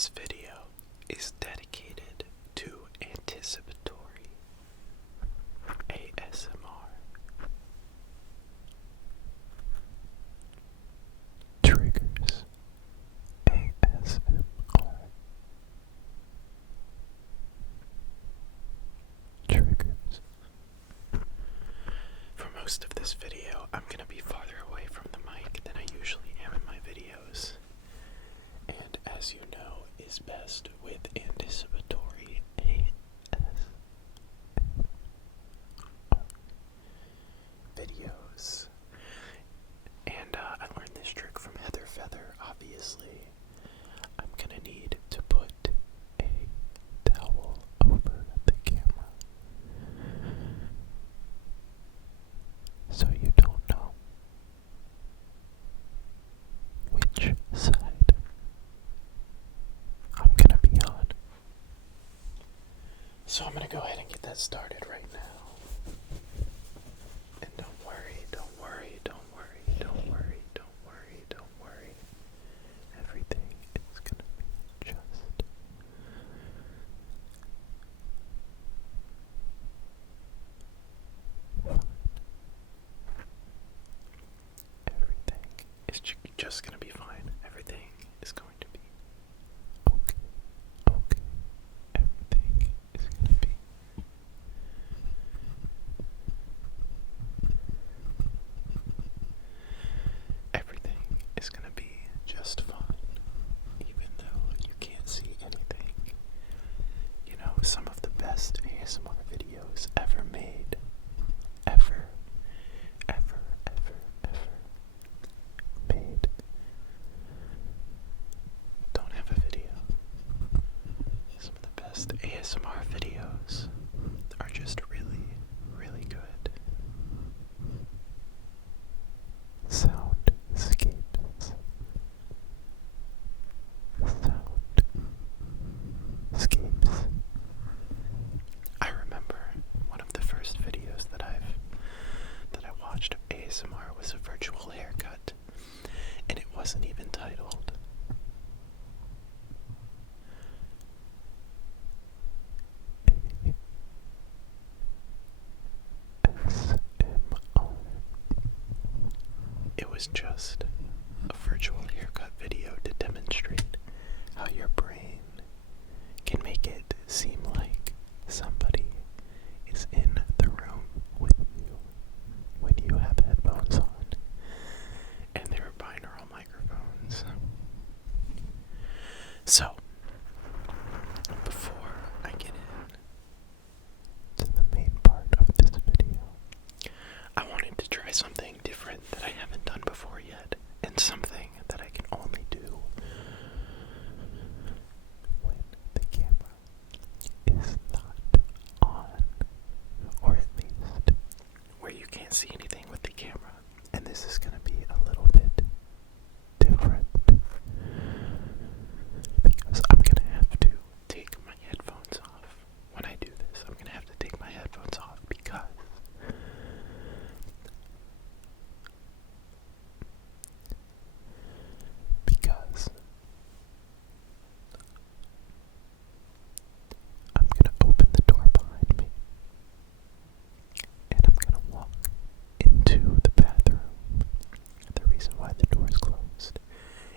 This video is dedicated to Anticipatory ASMR. Triggers ASMR. Triggers. For most of this video, I'm going to be farther away from the mic than I usually am in my videos. And as you know, is best with Anticipatory ASMR videos. And I learned this trick from Heather Feather, obviously. I'm gonna need to put a towel over the camera so you don't know which side I'm gonna be on. So I'm gonna go ahead and get that started right now. And don't worry, don't worry, don't worry, don't worry, don't worry, don't worry. Everything is gonna be just fine. Everything is just gonna be fine. Everything is going to be okay. Okay. Everything is gonna be Everything is gonna be just fine, even though you can't see anything. You know, some of the best ASMR videos ever made, ever made, don't have a video. Some of the best ASMR videos are just really, really good. Soundscapes. I remember one of the first videos that I watched of ASMR was a virtual haircut, and it wasn't even titled. ASMR. It was just a virtual haircut video to demonstrate how your brain can make it seem like somebody is in the room with you when you have headphones on, and they're binaural microphones. So, before I get in to the main part of this video, I wanted to try something different that I haven't done before yet, and something that I can only do when the camera is not on, or at least where you can't see anything with the camera. And this is going to be a little bit different because I'm going to have to take my headphones off. When I do this, I'm going to have to take my headphones off because I'm going to open the door behind me and I'm going to walk into the bathroom. The reason why the door is closed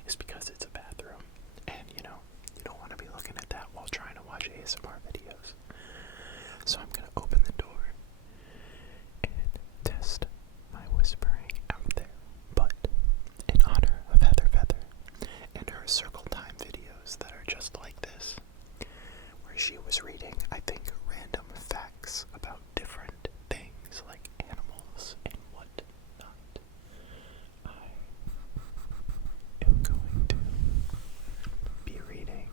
is because it's a bathroom, and you don't want to be looking at that while trying to watch ASMR videos. So I'm going to open the door and test my whispering out there. But in honor of Heather Feather and her circle time videos that are just like this, where she was reading, I think, random facts about different things like animals and whatnot, I am going to be reading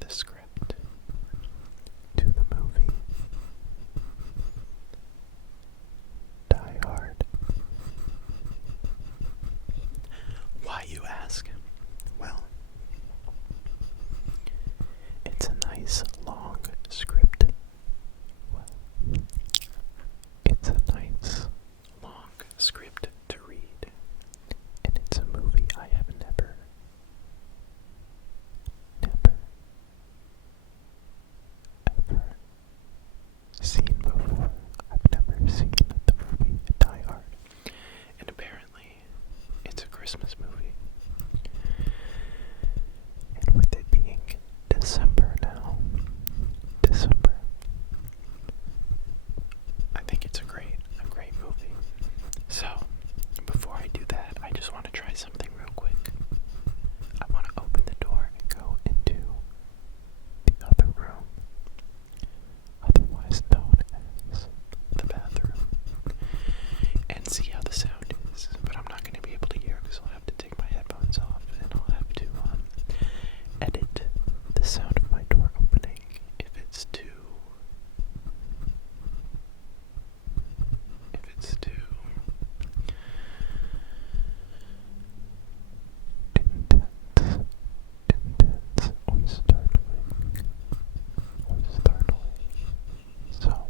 the script to the movie Die Hard. Why, you ask? Well, it's a nice long script. Well, it's a nice long script to read, and it's a movie I have never Christmas movie. And with it being December now, I think it's a great movie. So, before I do that, I just want to try something real quick. I want to open the door and go into the other room, otherwise known as the bathroom, and see how the sound is. But I'm not going to be able to hear because I'll have to take my headphones off and I'll have to edit the sound of my door opening if it's too intense or startling. So,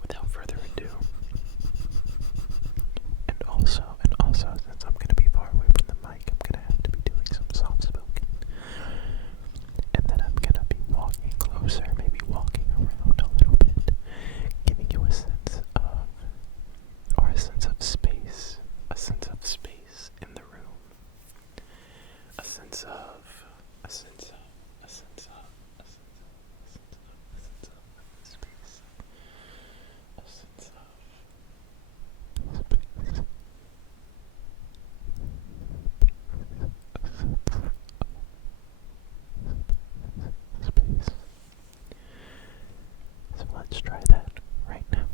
without further ado, and also, since I'm going to be far away from the mic, I'm going to have to be doing some soft spoken. And then I'm going to be walking closer, maybe walking around a little bit, giving you a sense of space in the room, a sense of space, So let's try that right now.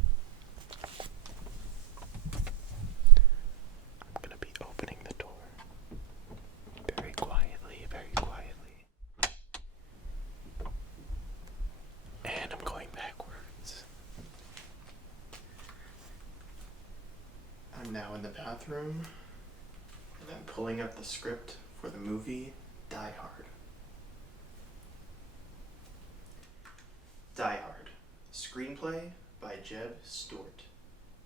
I'm going to be opening the door very quietly. And I'm going backwards. I'm now in the bathroom, and I'm pulling up the script for the movie Die Hard. Die Hard. Screenplay by Jeb Stuart.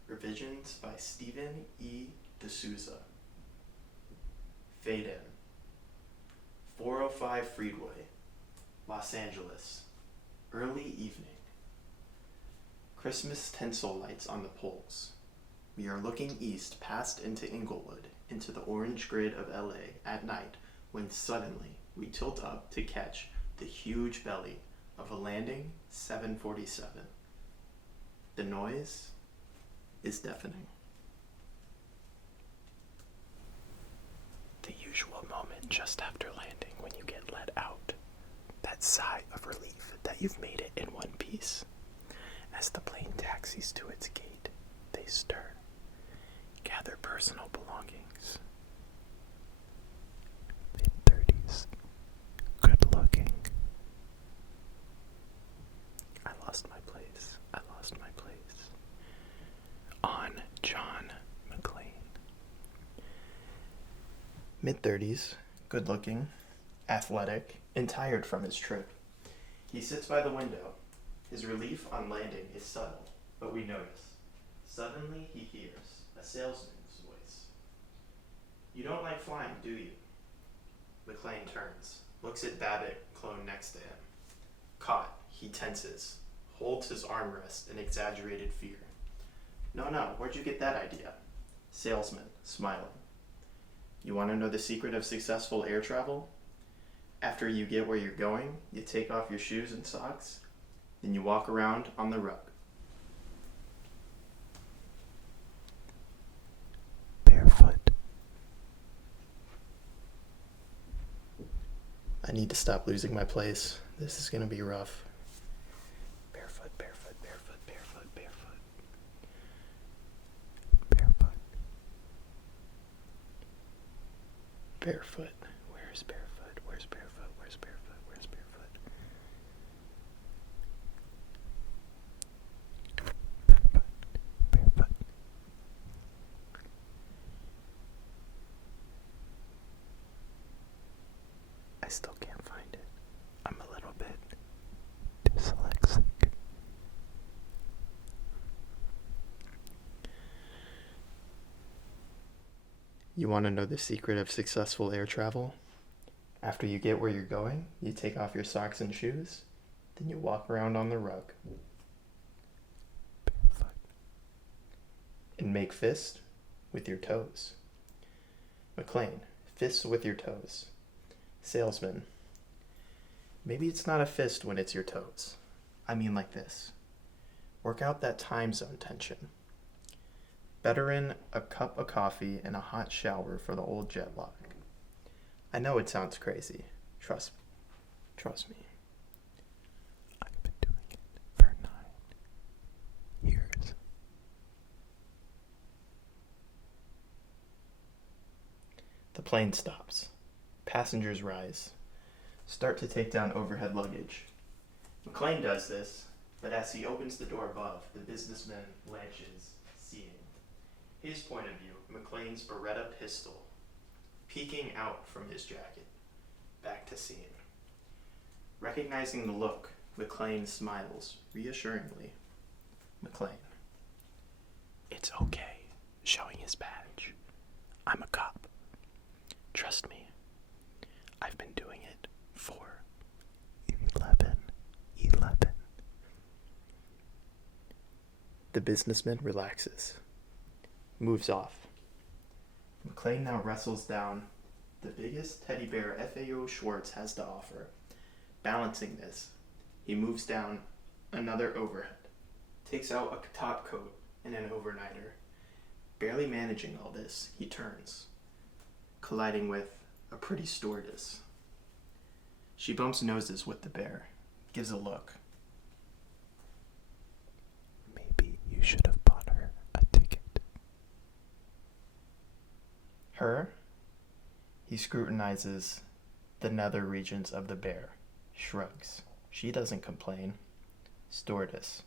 Revisions by Stephen E. D'Souza. Fade in. 405 Freeway, Los Angeles. Early evening. Christmas tinsel lights on the poles. We are looking east past into Inglewood, into the orange grid of LA at night, when suddenly we tilt up to catch the huge belly of a landing 747. The noise is deafening. The usual moment just after landing when you get let out. That sigh of relief that you've made it in one piece. As the plane taxis to its gate, they stir, gather personal belongings. Mid-30s, good looking. I lost my place. On John McClane. Mid-30s, good looking, athletic, and tired from his trip. He sits by the window. His relief on landing is subtle, but we notice. Suddenly he hears a salesman's voice. "You don't like flying, do you?" McClane turns, looks at Babbitt clone next to him. Caught, he tenses, holds his armrest in exaggerated fear. No, where'd you get that idea?" Salesman, smiling. "You want to know the secret of successful air travel? After you get where you're going, you take off your shoes and socks, then you walk around on the rug." Barefoot. I need to stop losing my place. This is going to be rough. Barefoot. Barefoot. Where's barefoot? Barefoot. I still can't find it. I'm a little bit dyslexic. You want to know the secret of successful air travel? After you get where you're going, you take off your socks and shoes, then you walk around on the rug. Barefoot. And make fist with your toes. McLean, fists with your toes. Salesman, maybe it's not a fist when it's your toes. I mean like this. Work out that time zone tension. Better in a cup of coffee and a hot shower for the old jet lag. I know it sounds crazy. Trust me. Trust me. I've been doing it for 9 years. The plane stops. Passengers rise. Start to take down overhead luggage. McLean does this, but as he opens the door above, the businessman blanches, seeing. His point of view, McLean's Beretta pistol, peeking out from his jacket, back to seeing. Recognizing the look, McLean smiles reassuringly. McLean. It's okay, showing his badge. I'm a cop. Trust me. I've been doing it for 11. The businessman relaxes, moves off. McLean now wrestles down the biggest teddy bear FAO Schwartz has to offer. Balancing this, he moves down another overhead, takes out a top coat and an overnighter. Barely managing all this, he turns, colliding with a pretty stewardess. She bumps noses with the bear, gives a look. Maybe you should have bought her a ticket. Her? He scrutinizes the nether regions of the bear, shrugs. She doesn't complain. Stewardess.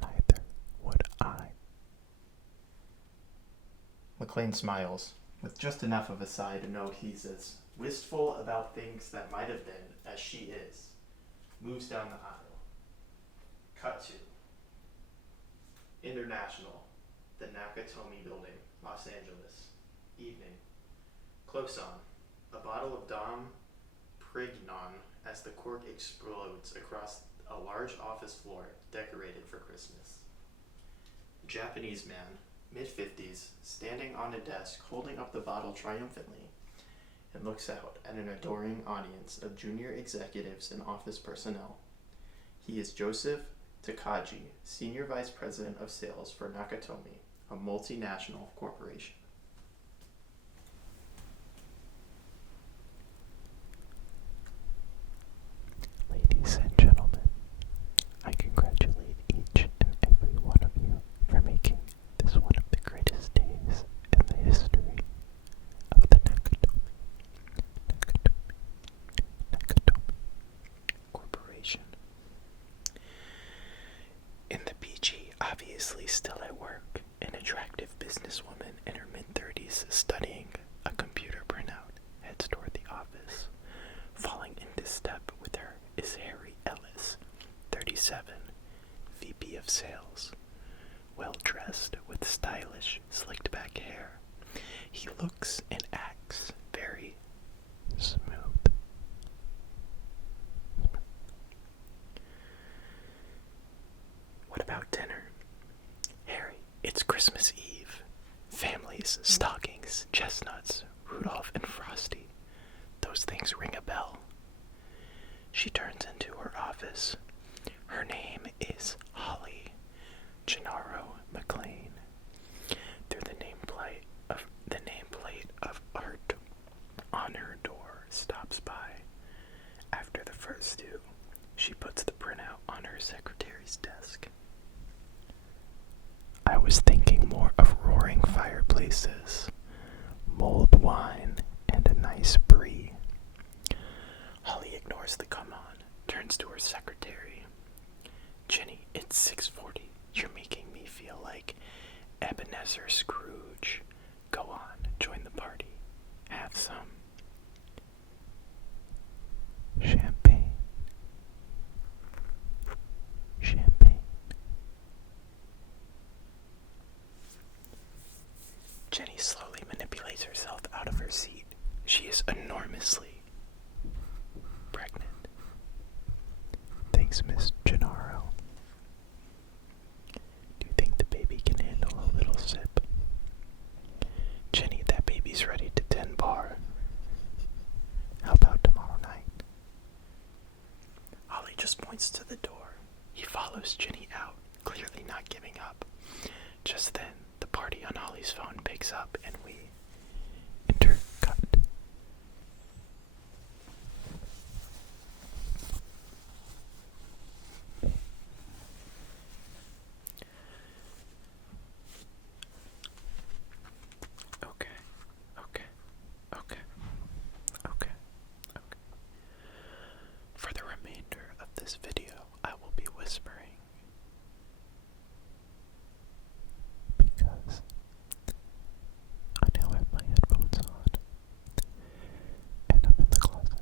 Neither would I. McLean smiles, with just enough of a sigh to note he's as wistful about things that might have been as she is. Moves down the aisle. Cut to International, the Nakatomi Building, Los Angeles. Evening. Close on. A bottle of Dom Prignon as the cork explodes across a large office floor decorated for Christmas. A Japanese man, mid-50s, standing on a desk holding up the bottle triumphantly, and looks out at an adoring audience of junior executives and office personnel. He is Joseph Takagi, Senior Vice President of Sales for Nakatomi, a multinational corporation. Ladies and gentlemen, I congratulate each and every one of you for making this one of the greatest days in the history of the Nakatomi Corporation. In the PG, obviously still at work, an attractive businesswoman in her mid-30s studying a computer printout heads toward the office. Falling into step with her is Harry Ellis, 37, VP of Sales. Well-dressed with stylish, slicked-back hair, he looks and acts very smooth. What about dinner? Harry, it's Christmas Eve. Families, stockings, chestnuts, Rudolph and Frosty. Those things ring a bell. She turns into her office. Her name is Holly Gennaro McLean. Through the nameplate of art on her door stops by. After the first two, she puts the printout on her secretary's desk. I was thinking more of roaring fireplaces, mulled wine, and a nice brie. Holly ignores the come on, turns to her secretary. Jenny, it's 6:40. You're making me feel like Ebenezer Scrooge. Go on, join the party. Have some champagne. Jenny slowly manipulates herself out of her seat. She is enormously pregnant. Thanks, Miss Gennaro. Do you think the baby can handle a little sip? Jenny, that just points to the door. He follows Ginny out, clearly not giving up. Just then, the party on Holly's phone picks up and we intercut. Okay. For the remainder of this video, I will be whispering because I now have my headphones on and I'm in the closet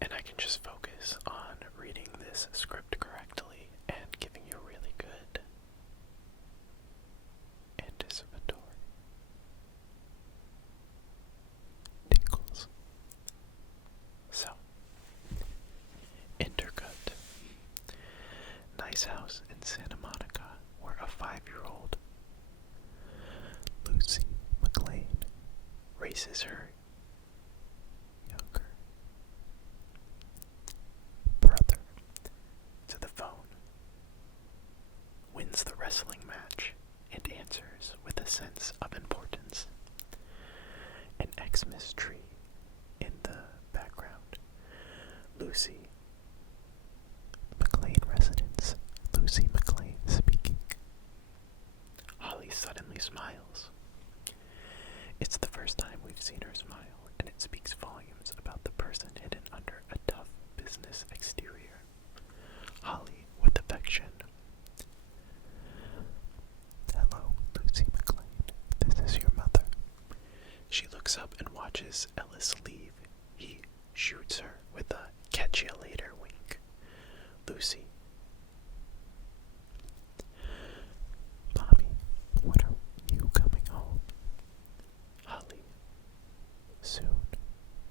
and I can just focus on reading this script correctly and giving you really good anticipatory tingles. So, intercut. Nice house in Santa Monica where a 5-year-old Lucy McLean races her younger brother to the phone, wins the wrestling match, and answers with a sense of importance. An Xmas tree in the background. Lucy McLean residence. Lucy McLean speaking. Holly suddenly smiles. It's the first time we've seen her smile, and it speaks volumes about the person hidden under a tough business exterior. Holly, with affection. Hello, Lucy McLean. This is your mother. She looks up and watches Ellis leave. He shoots her with a catch you later wink. Lucy. Mommy, when are you coming home? Holly. Soon.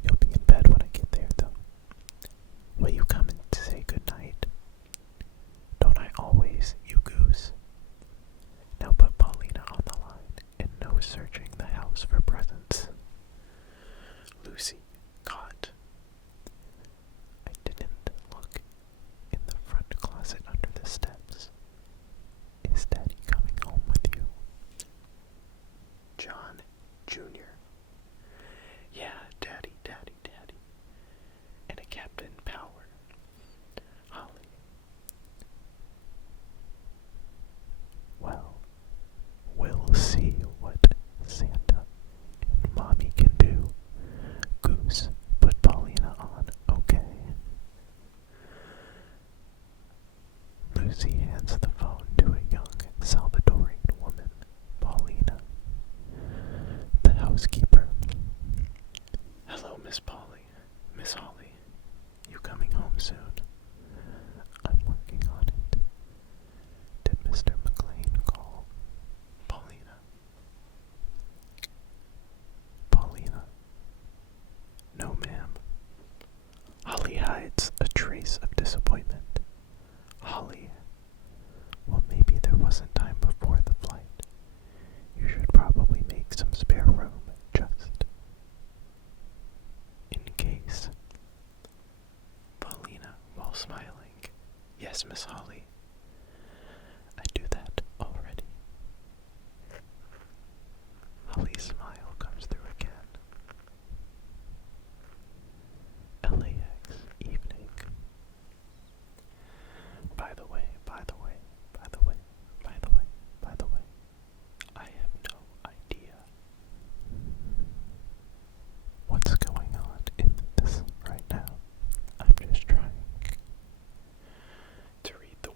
You'll be in bed when I get there, though. Will you come and say goodnight? Don't I always, you goose? Now put Paulina on the line and no searching the house for presents. Lucy, caught. I didn't look in the front closet under the steps. Is Daddy coming home with you? John Jr. Yeah, Daddy. And a Captain Power. Holly. Well, we'll see what Santa and Mommy can do. Goose, put Paulina on, okay? Lucy hands the phone to a young Salvadorian woman, Paulina, the housekeeper. Hello, Miss Polly. Miss Holly. You coming home soon? I'm working on it. Did Mr. McLean call? Paulina. No, ma'am. Holly hides a trace of disappointment. Holly. Well, maybe there wasn't time before the flight. You should probably make some spare room, just in case. Paulina, while smiling. Yes, Miss Holly. I do that already. Holly's smile comes through again. LAX evening. By the way, I have no idea what's going on in this right now. I'm just trying to read the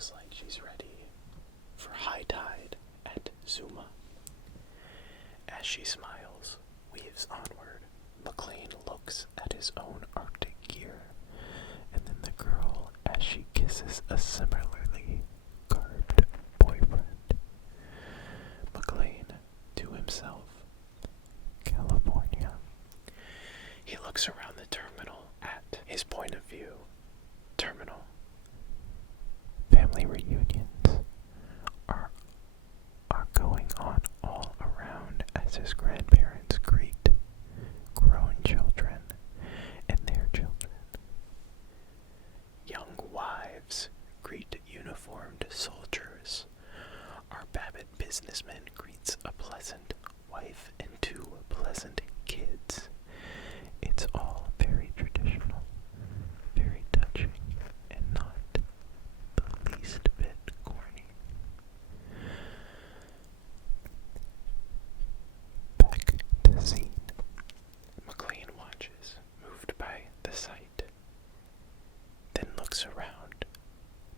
looks like she's ready for high tide at Zuma. As she smiles, weaves onward, McLean looks at his own Arctic gear, and then the girl as she kisses a similarly garbed boyfriend. McLean, to himself, California. He looks around the terminal at his point of view. Terminal. Family reunions are going on all around as his grandparents greet grown children and their children. Young wives greet uniformed soldiers. Our Babbitt businessman greets a pleasant wife and two pleasant kids. It's all very traditional, very touching, and not the least bit corny. Back to scene. McLean watches, moved by the sight, then looks around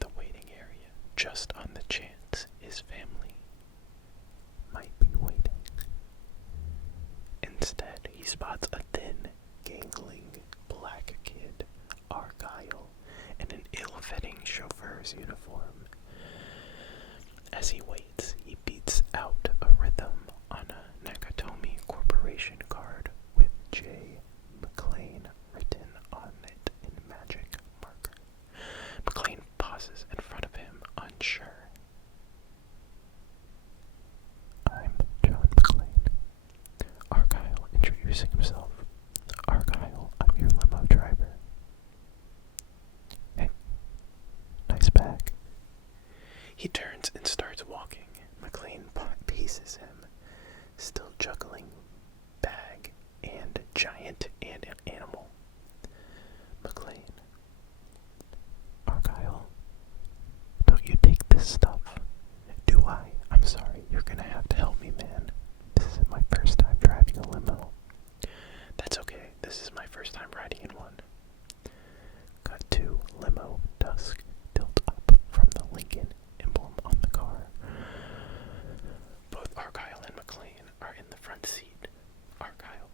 the waiting area just on the chance his family might be waiting. Instead, he spots a thin, gangling black kid, Argyle, in an ill-fitting chauffeur's uniform. As he waits, he beats out a rhythm on a Nakatomi Corporation card with J. McLean written on it in magic marker. McLean pauses in front of him, unsure. I'm John McLean. Argyle introducing himself. Argyle, I'm your limo driver. Hey, nice bag. He turns and starts walking. McLean paces him, still juggling bag and giant and an animal. McLean. Argyle, don't you take this stuff? Do I? I'm sorry, you're gonna have to help me, man. This is my first time driving a limo. That's okay, this is my first time riding in one. Cut to limo dusk, tilt up from the Lincoln emblem on the car. Both Argyle and McLean are in the front seat. Argyle,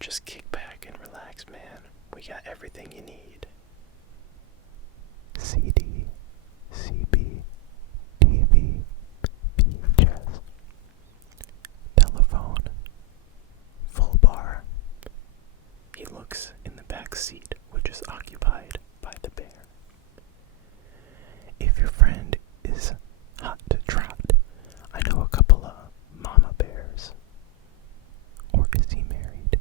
just kick back and relax, man. We got everything you need. CD, CB, TV, VHS, telephone, full bar. He looks in the back seat, which is occupied by the bear. If your friend is hot to trot, I know a couple of mama bears. Or is he married?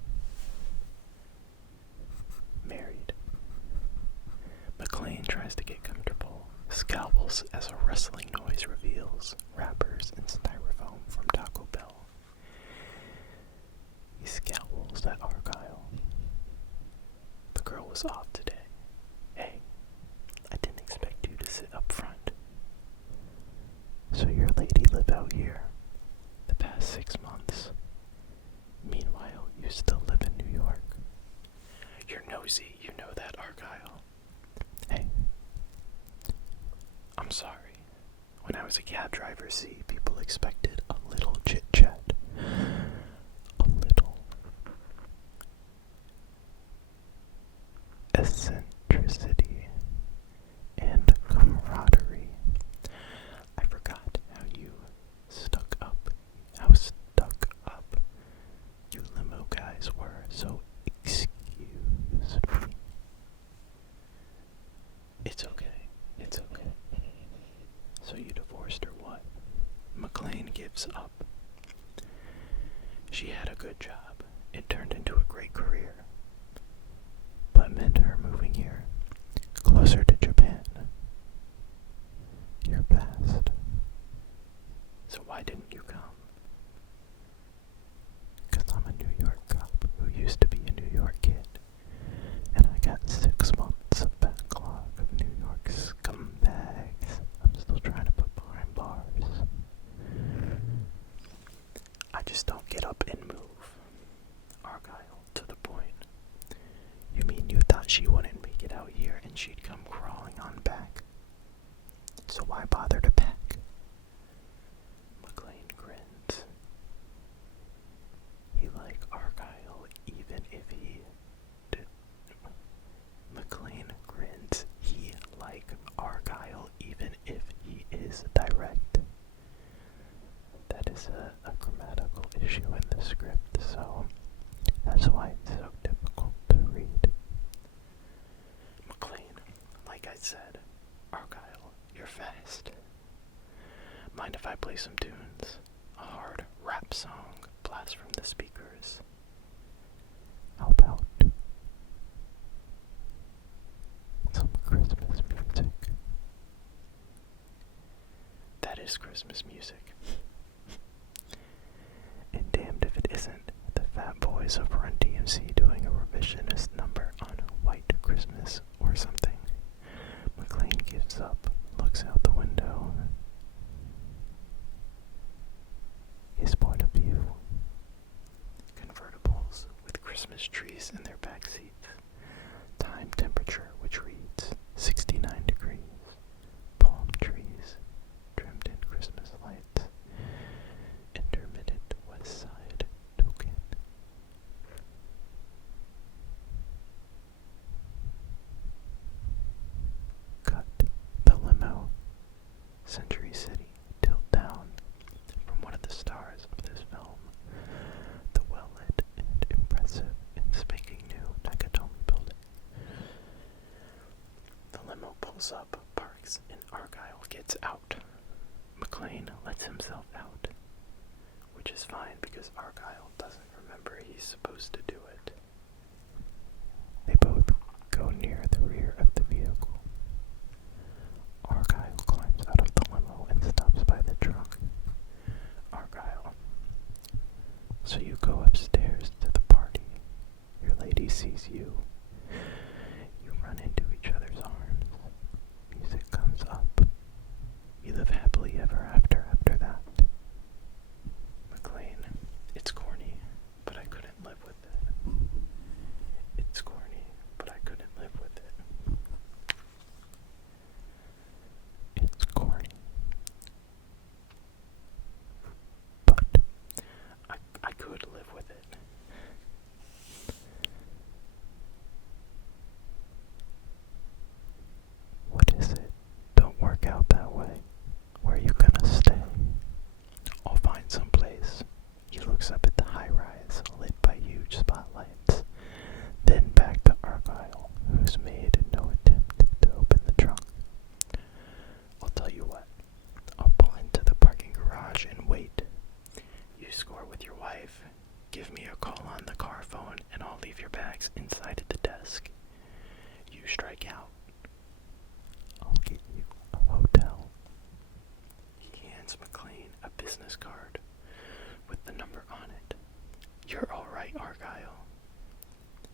Married. McLean tries to get comfortable, scowls as a rustling noise reveals wrappers and styrofoam from Taco Bell. He scowls at Argyle. The girl was off today. Hey, I didn't expect you to sit up front. So your lady live out here the past 6 months. Meanwhile, you still live in New York. You're nosy, you know that, Argyle. Hey, I'm sorry. When I was a cab driver, see, people expected a little chit-chat. A little eccentricity and camaraderie. I forgot how stuck up you limo guys were, so excuse me. It's okay. So you divorced or what? McLean gives up. She had a good job. It turned into a great career. But meant her moving here, closer to Japan. You're fast. So why didn't you come? 'Cause I'm a New York cop who used to be a New York kid. And I got 6 months of backlog of New York scumbags I'm still trying to put behind bars. I just don't get up and move. Argyle, to the point. You mean you thought she wouldn't make it out here and she'd come crawling on back? So the script, so that's why it's so difficult to read. McLean, like I said, Argyle, you're fast. Mind if I play some tunes? A hard rap song blast from the speakers. How about some Christmas music? That is Christmas music. And damned if it isn't the Fat Boys of Run DMC doing a revisionist number on White Christmas or something. McLean gives up, looks out the window. His point of view. Convertibles with Christmas trees in their back seats. Time temperature, which reads 69 degrees. Palm trees, trimmed in Christmas lights. Intermittent west side token. Cut the limo. Century City, tilt down. From one of the stars of this film, the well-lit and impressive and spanking new Nakatomi building. The limo pulls up, parks, and Argyle gets out. McLean lets himself out, which is fine because Argyle doesn't remember he's supposed to do it. They both go near the rear of the vehicle. Argyle climbs out of the limo and stops by the trunk. Argyle. So you go upstairs to the party. Your lady sees you. You run into each other's arms. Music comes up. You live happily ever after that. McLean. It's corny, but I couldn't live with it. It's corny, but I couldn't live with it. It's corny. But I could live with it. What is it? Don't work out that way. Where are you gonna stay? I'll find some place. He looks up at the high rise, lit by huge spotlights. Then back to Argyle, who's made no attempt to open the trunk. I'll tell you what. I'll pull into the parking garage and wait. You score with your wife. Give me a call on the car phone and I'll leave your bags inside at the desk. You strike out. I'll get you a hotel. He hands McLean a business card with the number on it. You're alright, Argyle.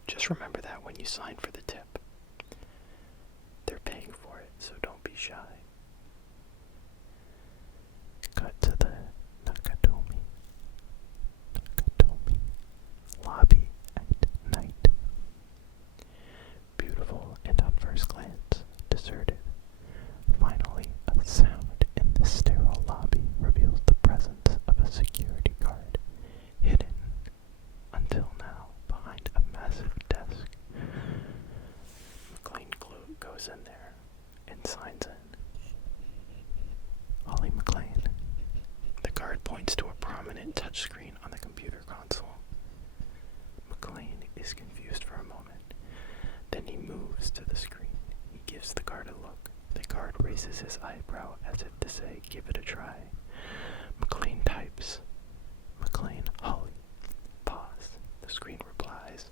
Just remember that when you sign for the tip. They're paying for it, so don't be shy. Cut to the Nakatomi lobby at night. Beautiful and on first glance, deserted. Finally, a sound in the sterile lobby reveals the presence of a security guard, hidden, until now, behind a massive desk. McLean goes in there and signs in. Holly McLean. The guard points to a prominent touchscreen on the computer console. McLean is confused for a moment. Then he moves to the screen. He gives the guard a look. The guard raises his eyebrow as if to say, give it a try. McLean types. McLean, Holly. Pause. The screen replies,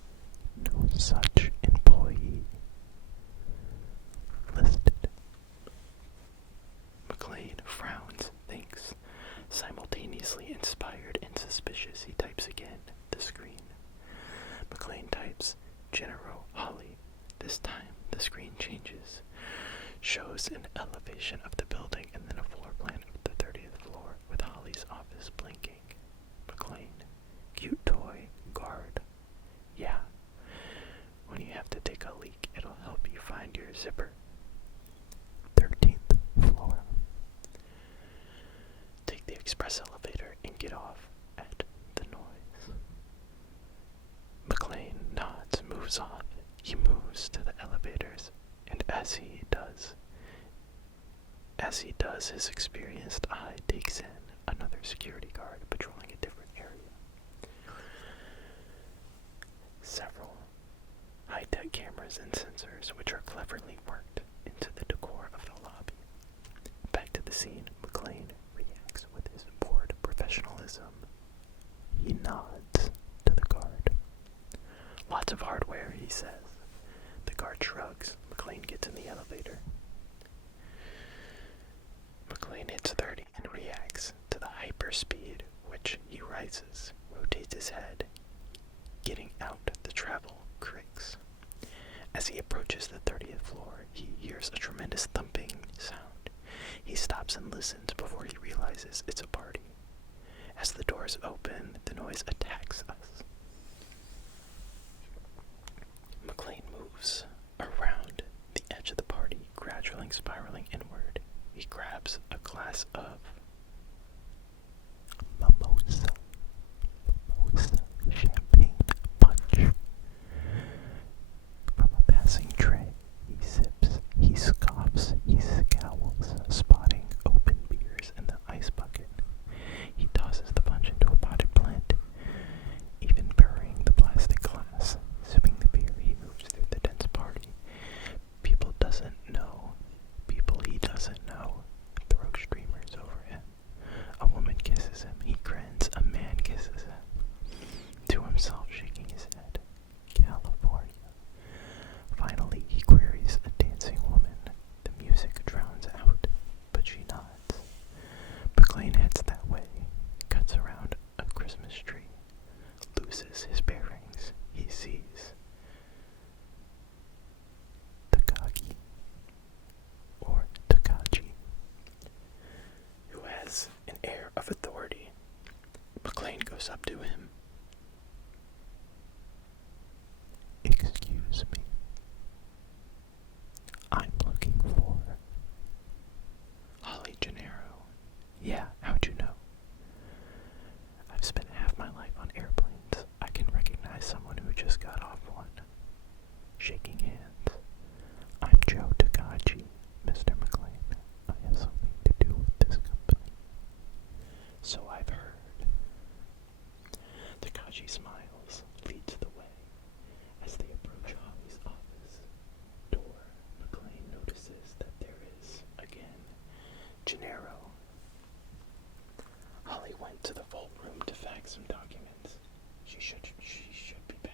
no such employee listed. McLean frowns, thinks. Simultaneously inspired and suspicious, he types again. The screen. McLean types, General Holly. This time, the screen changes. Shows an elevation of the building and then a floor plan of the 30th floor with Holly's office blinking. McLean. Cute toy. Guard. Yeah. When you have to take a leak, it'll help you find your zipper. 13th floor. Take the express elevator and get off at the noise. McLean nods, moves off. He moves to the elevators, and as he does, his experienced eye takes in another security guard patrolling a different area. high-tech cameras and sensors which are cleverly worked into the decor of the lobby. Back to the scene, McLean reacts with his bored professionalism. He nods to the guard. Lots of hardware, he says. The guard shrugs. McLean gets in the elevator. McLean hits 30 and reacts to the hyperspeed, which he rises, rotates his head, getting out the travel creaks. As he approaches the 30th floor, he hears a tremendous thumping sound. He stops and listens before he realizes it's a party. As the doors open, the noise attacks us. McLean moves around the edge of the party, gradually spiraling inward. He grabs a glass of mimosa champagne punch from a passing tray. He sips, he scoffs, he scowls, spotting open beers in the ice bucket. He tosses the punch into a potted plant, even burying the plastic glass. Sipping the beer, he moves through the dense party. People he doesn't know throw streamers over him. A woman kisses him. He grins. A man kisses him. To himself, shaking his head. California. Finally, he queries a dancing woman. The music drowns out, but she nods. McLean heads that way, cuts around a Christmas tree, loses his bearings. He sees Takagi, or Takaji, who has an air of authority. McLean goes up to him. Excuse me. I'm looking for Holly Gennaro. Yeah, how'd you know? I've spent half my life on airplanes. I can recognize someone who just got off one. Shaking hands. I'm Joe Takagi, Mr. McLean. I have something to do with this company. So I've heard. Takagi smiles, leads the way. As they approach Holly's office door, McLean notices that there is, again, Gennaro. Holly went to the vault room to fax some documents. She should be back.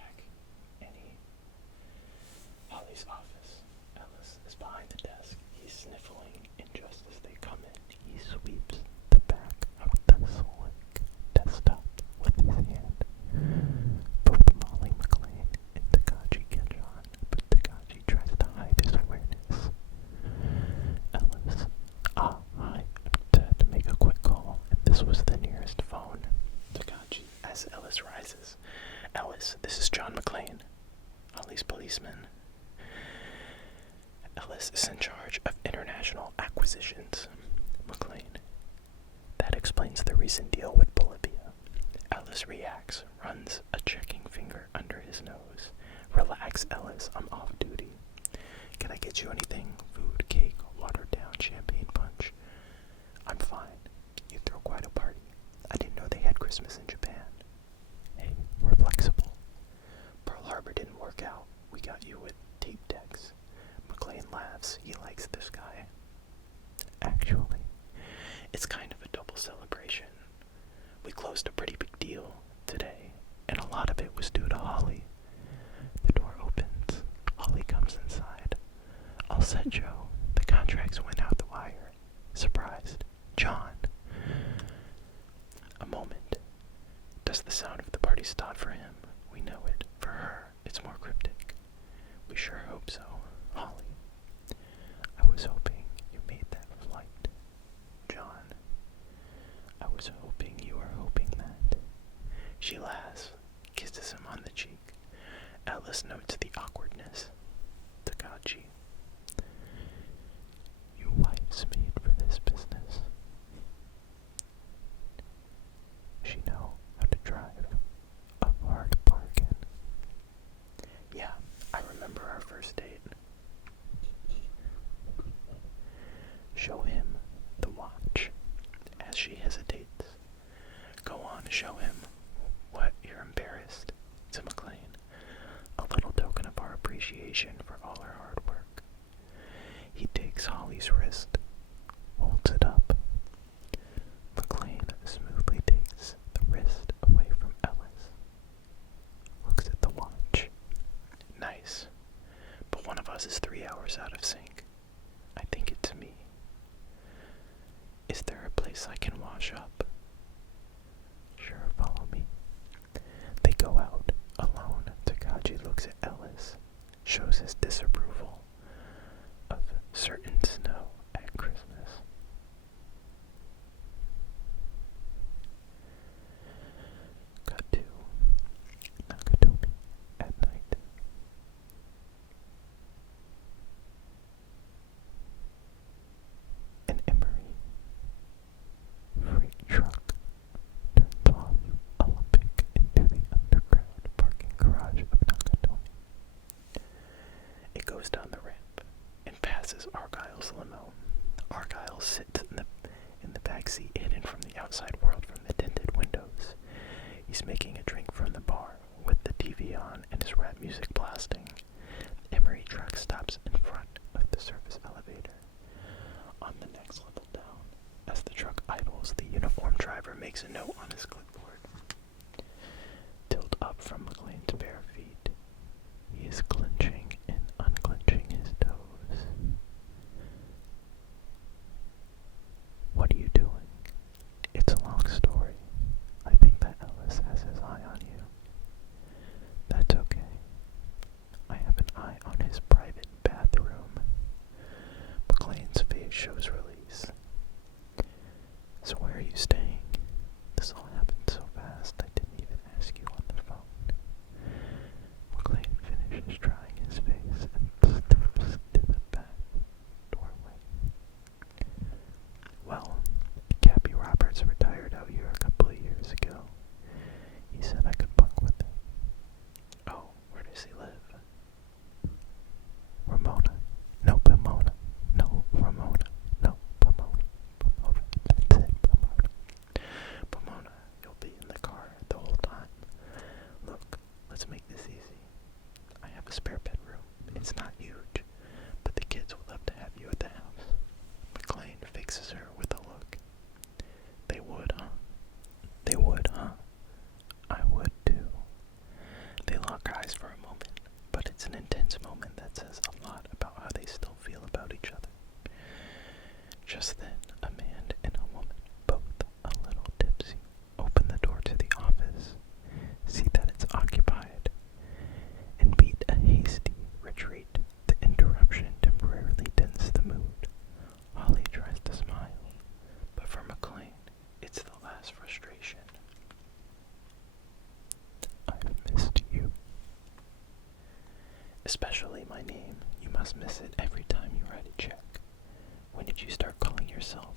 Holly's office. Ellis is behind the desk. He's sniffling, and just as they come in, he sweeps the back of the slick desktop with his hand. Both Molly McLean and Takagi catch on, but Takagi tries to hide his awareness. Ellis, hi. Had to make a quick call, and this was the nearest phone. Takagi, as Ellis rises. Ellis, this is John McLean, Holly's policeman. Ellis is in charge of international acquisitions. McLean, that explains the recent deal with Bolivia. Ellis reacts, runs a checking finger under his nose. Relax, Ellis, I'm off duty. Can I get you anything? Food, cake, watered down champagne punch? I'm fine. You throw quite a party. I didn't know they had Christmas in Japan. Hey, we're flexible. Pearl Harbor didn't work out. We got you with tape decks. McLean laughs. He likes this guy. Actually, it's kind of a double celebration. We closed a pretty big deal today, and a lot of it was due to Holly. The door opens. Holly comes inside. All set, Joe. The contracts went out the wire. Surprised. John. A moment. Does the sound of the party stop for him? We know it. For her, it's more cryptic. We sure hope so. Holly. I was hoping you made that flight. John. I was hoping you were hoping that. She laughs, kisses him on the cheek. Ellis notes the awkwardness. Takagi. Your wife's made for this business. She know how to drive a hard bargain. Yeah, I remember our first date. Show him the watch. As she hesitates. Go on, show him. What, you're embarrassed? To McLean. A little token of our appreciation. appreciation for all her hard work. He takes Holly's wrist, holds it up. McLean smoothly takes the wrist away from Ellis, looks at the watch. Nice, but one of us is 3 hours out of sync. I think it's me. Is there a place I can wash up? Sure, follow me. They go out alone. Takaji looks at Ellis, shows his disapproval of certain snow at Christmas. Cut to Nakatomi at night. An Emery freight truck turns off Olympic into the underground parking garage of Nakatomi. It goes down the ramp and passes Argyle's limo. Argyle sits in the back seat, hidden from the outside world from the tinted windows. He's making a drink from the bar with the TV on and his rap music blasting. Emery truck stops in front of the surface elevator. On the next level down, as the truck idles, the uniformed driver makes a note on his clipboard. Tilt up from McLean's bare feet. He is clenching and unclenching his toes. What are you doing? It's a long story. I think that Ellis has his eye on you. That's okay. I have an eye on his private bathroom. McLean's face shows release. So where are you staying? This all happened so fast I didn't even ask you on the phone. McLean finishes drying his face and steps to the back doorway. Well, Cappy Roberts retired out here a couple of years ago. He said I could bunk with him. Oh, where does he live? Ramona. No, Pomona. No, Ramona. No, Pomona. Pomona. That's it, Pomona. Pomona, you'll be in the car the whole time. Look, let's make this easy. I have a spare bedroom. It's not huge, but the kids would love to have you at the house. McLean fixes her with a look. They would, huh? They would, huh? I would too. They lock eyes for a moment, but it's an intense moment that says a lot about how they still feel about each other. Just then, a man and a woman, both a little tipsy, open the door to the office, see that it's occupied, and beat a hasty retreat. The interruption temporarily dents the mood. Holly tries to smile, but for McLean, it's the last frustration. I've missed you. Especially my name. You must miss it every time you write a check. When did you start calling yourself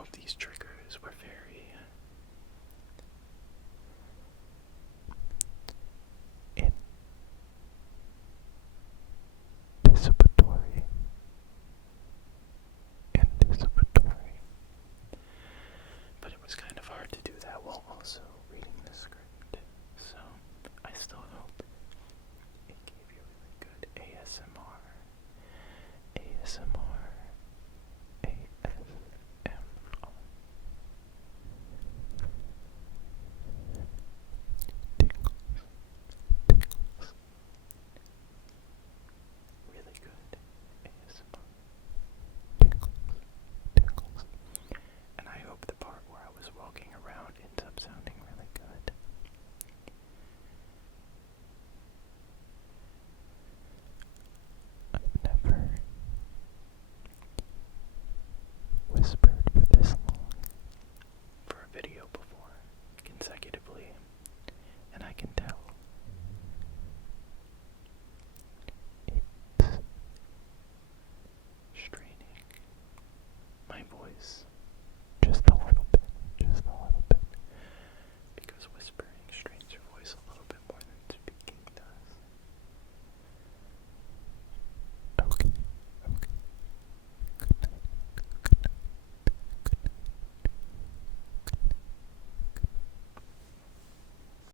hope these triggers were very